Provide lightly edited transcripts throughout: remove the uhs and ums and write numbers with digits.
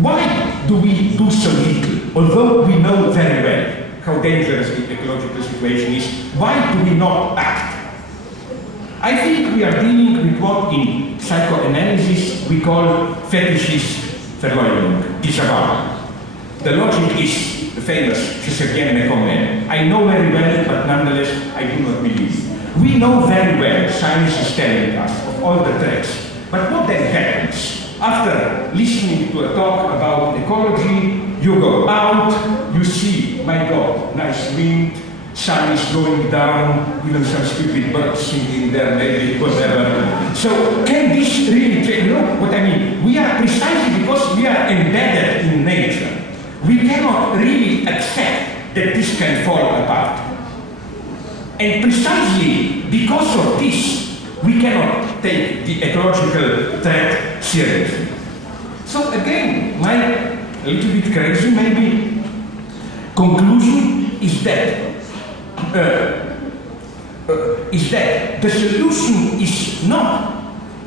Why do we do so little? Although we know very well how dangerous the ecological situation is, why do we not act? I think we are dealing with what in psychoanalysis we call fetishist Verleumdung, disavowal. The logic is the famous "je sais bien mais quand même." I know very well, but nonetheless I do not believe. We know very well, science is telling us of all the threats. But what then happens? After listening to a talk about ecology, you go out, you see, my God, nice wind, sun is going down, even some stupid birds singing there, maybe, whatever. So can this really change? You know what I mean? We are precisely because we are embedded in nature. We cannot really accept that this can fall apart. And precisely because of this, we cannot take the ecological threat seriously. So again, my a little bit crazy maybe conclusion is that the solution is not,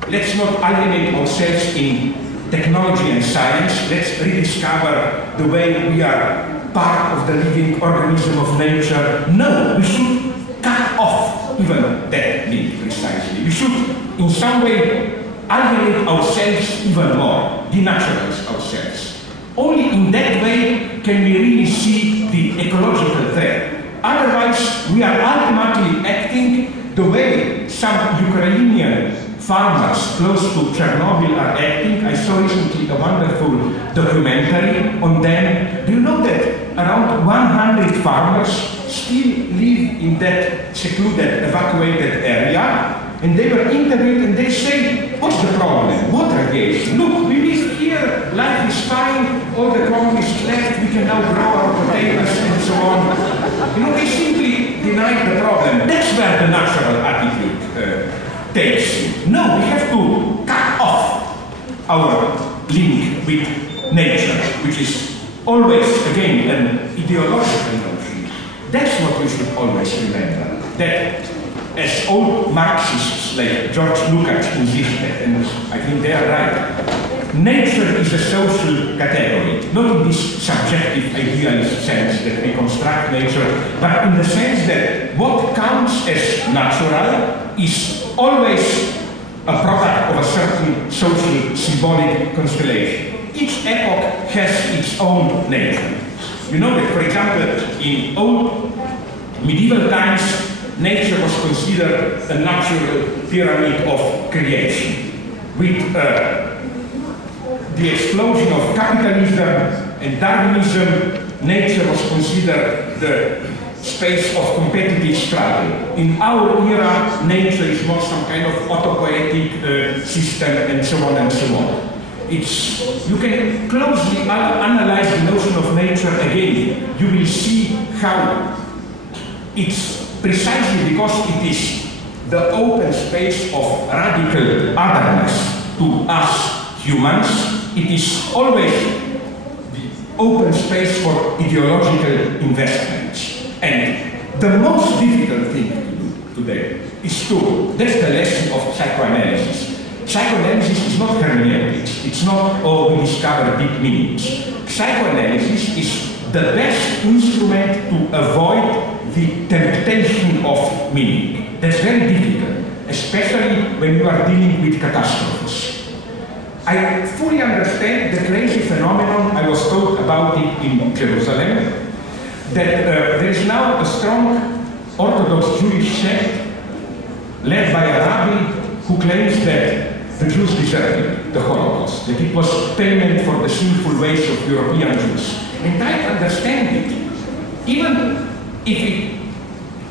let's not alienate ourselves in technology and science, let's rediscover the way we are part of the living organism of nature. No, we should cut off even that link precisely. We should in some way alienate ourselves even more, denaturalize ourselves. Only in that way can we really see the ecological threat. Otherwise, we are ultimately acting the way some Ukrainian farmers close to Chernobyl are acting. I saw recently a wonderful documentary on them. Do you know that around 100 farmers still live in that secluded, evacuated area? And they were interviewed and they say, what's the problem? Water radiation. Look, we live here, life is fine, all the crop is left, we can now grow our potatoes and so on. You know, they simply deny the problem. That's where the natural attitude takes you. No, we have to cut off our link with nature, which is always, again, an ideological notion. That's what we should always remember. That as old Marxists like George Lukács insisted, and I think they are right, nature is a social category, not in this subjective idealist sense that we construct nature, but in the sense that what counts as natural is always a product of a certain social symbolic constellation. Each epoch has its own nature. You know that, for example, in old medieval times, nature was considered a natural pyramid of creation. With the explosion of capitalism and Darwinism, nature was considered the space of competitive struggle. In our era, nature is more some kind of autopoietic system and so on and so on. You can closely analyze the notion of nature again. You will see how it's precisely because it is the open space of radical otherness to us humans, it is always the open space for ideological investments. And the most difficult thing to do today is that's the lesson of psychoanalysis. Psychoanalysis is not hermeneutics. It's not, oh, we discover deep meanings. Psychoanalysis is the best instrument to avoid the temptation of meaning. That's very difficult, especially when you are dealing with catastrophes. I fully understand the crazy phenomenon, I was told about it in Jerusalem, that there is now a strong Orthodox Jewish sect led by a rabbi who claims that the Jews deserved the Holocaust, that it was payment for the sinful ways of European Jews. And I understand it. Even if it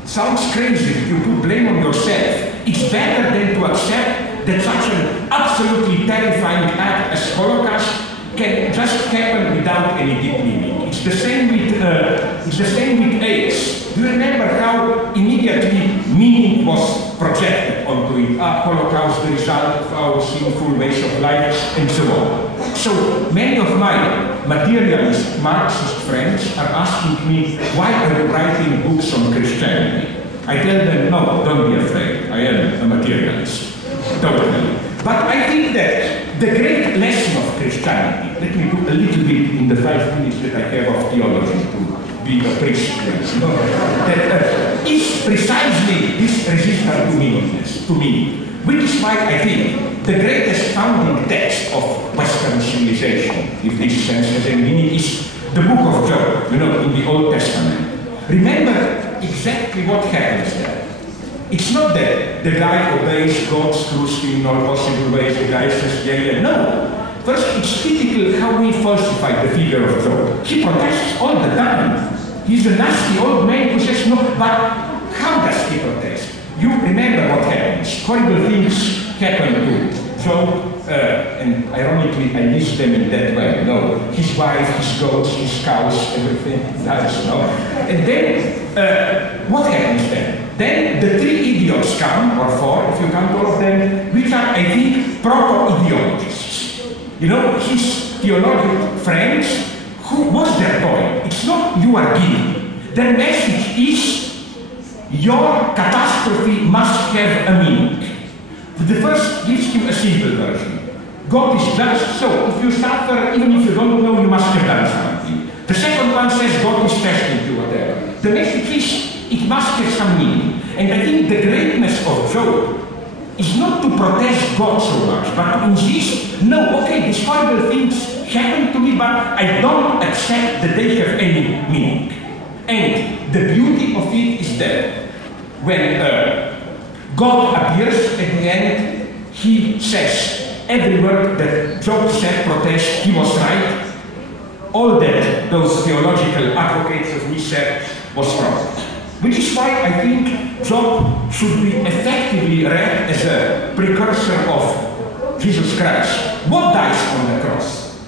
sounds crazy, if you put blame on yourself, it's better than to accept that such an absolutely terrifying act as Holocaust can just happen without any deep meaning. It's the same with AIDS. Do you remember how immediately meaning was projected onto it? Holocaust, the result of our sinful ways of life, and so on. So many of my materialist Marxist friends are asking me, why are you writing books on Christianity? I tell them, no, don't be afraid, I am a materialist. Totally. But I think that the great lesson of Christianity, let me do a little bit in the 5 minutes that I have of theology to be a Christian, that is precisely this resistance to meaningless, to meaning. Which is why I think the greatest founding text of Western civilization, if this sense has any meaning, is the book of Job, in the Old Testament. Remember exactly what happens there. It's not that the guy obeys God's truth in all possible ways, the guy says, yeah, no. First, it's typical how we falsify the figure of Job. He protests all the time. He's a nasty old man who says, no, but how does he protest? You remember what happens. Horrible things happen to Job, and ironically, I list them in that way. His wife, his goats, his cows, everything dies. And then, what happens then? Then the 3 idiots come, or 4, if you count all of them, which are, I think, proto-ideologists. His theological friends, what's their point? It's not you are guilty. Their message is your catastrophe must have a meaning. The first gives you a simple version. God is just, so if you suffer, even if you don't know, you must have done something. The second one says God is testing you, whatever. The message is it must have some meaning. And I think the greatness of Job is not to protest God so much, but to insist, no, okay, these horrible things happen to me, but I don't accept that they have any meaning. And the beauty of it is that when God appears at the end, he says, every word that Job said, protest, he was right. All that those theological advocates of me said was wrong. Which is why I think Job should be effectively read as a precursor of Jesus Christ. What dies on the cross?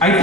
I think